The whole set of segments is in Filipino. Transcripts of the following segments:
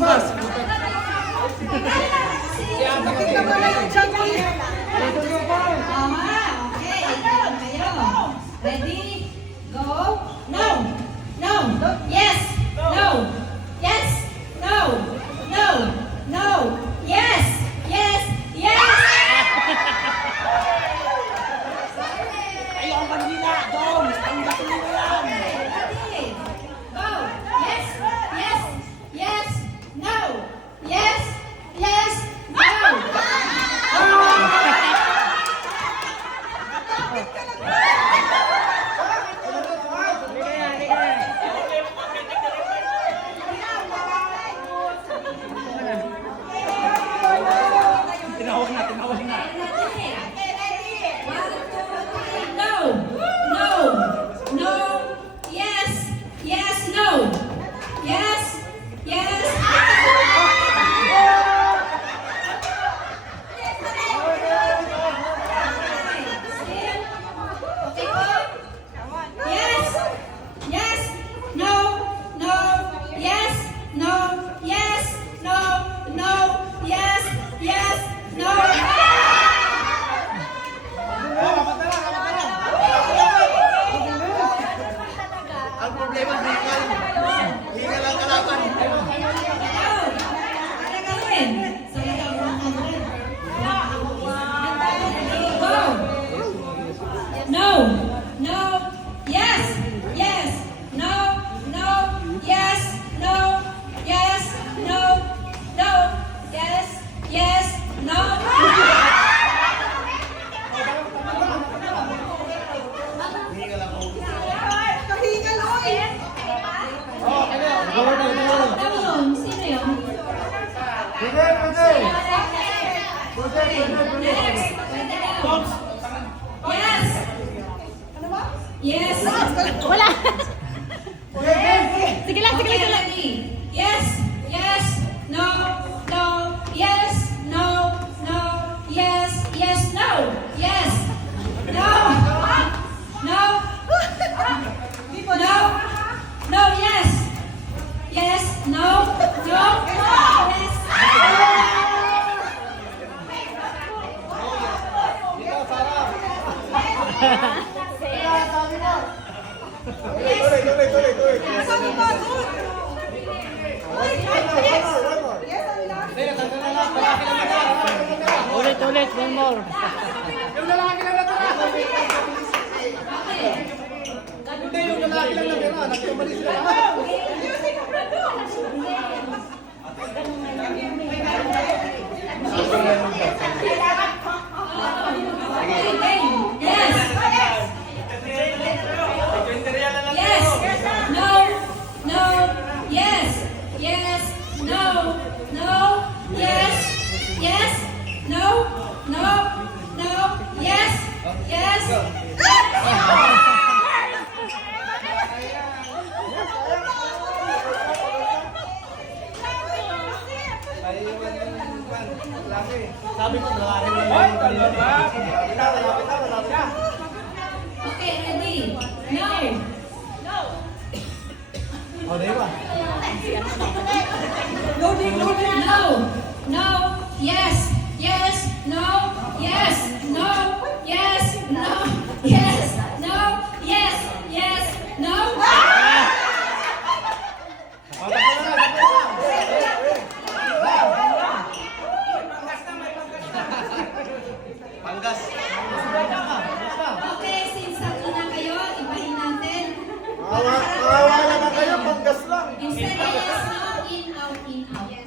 Panggas. Nakita mo na yung Chucky. Okay, kayo. Ready? Go. No. No. Yes. No. Yes. No. No. No. Yes. Yes. Yes. Ayaw ang bandila. Dom, tanggap mo yan. Ready? Go. Yes. Yes. Yes. No. Yes. Yes. No. Tinawag na, tinawag na. No. No. No. Yes. Yes. No. Yes. Yes. Yes. Yes. No. No. Yes. No. Yes. No. No. Yes. Yes. No. Ang problema hingal. Hingal ang kalaban. No, no, yes, yes, no, no, yes, no, yes, no, no, yes, yes, no. Kahingal, oy. Ano yun? Sino yun? Next. Yes. Yes. Wala. Sige lang, sige lang, sige lang. Ready? Yes. Yes. No. No. Yes. No. No. Yes. Yes. No. Yes. No. No. No. No. Yes. Yes. No. No. Yes. Sabi ba, doon? Yes, sabi lang. Ulit, ulit, one more. Yung lalaki lang natira. Hindi, yung lalaki lang natira. Nagkamali sila. Yes. Yes. No. No. Yes. Yes. No. No. Yes. Yes. No. No. No. Yes. Yes. Sabi ko, lalaki lang. Hoy, talaga. Okay, ready? No. O, di ba? Loading, loading. No. No. Yes. Yes. No. Yes. No. Yes. No. Yes. No. Yes. Yes. No. Panggas. Okay, since tatlo na kayo, ibahin natin. Kawawa naman kayo, panggas lang. Instead of yes, no, in, out, in, out. Yeah.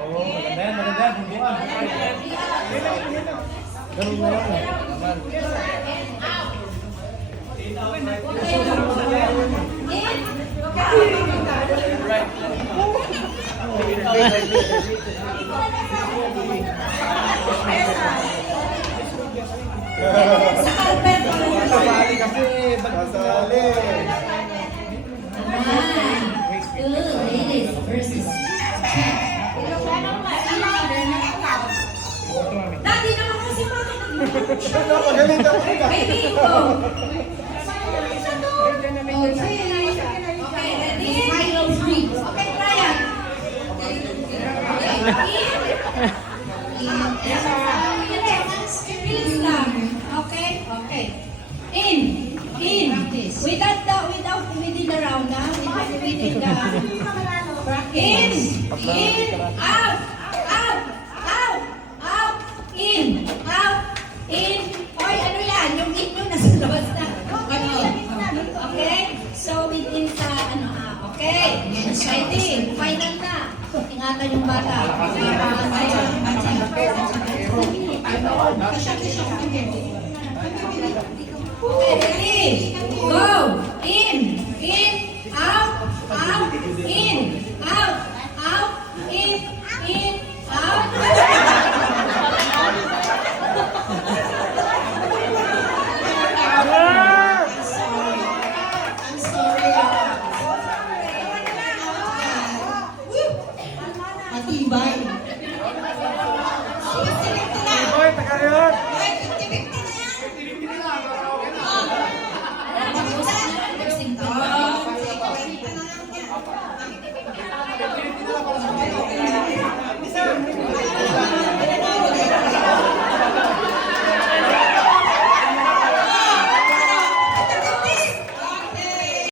Oo, maganda yan, maganda yan. Bunduan. Ganun na yan. Sa carpet. Kasali kasi, kasali. Ladies versus Daddy naman kasi mama. Magaling ka pa. Baby ko. Okay, ready? Okay, Brian. in, out, out, out, out, in, out, in. Hoy, ano yan? Yung in nyo nasa labas na. Okay? So, within sa ano okay. Ready? Final na. Ingatan yung bata. Okay, ready? Go! In, out, out, in, out, out. I'm sorry. Matibay.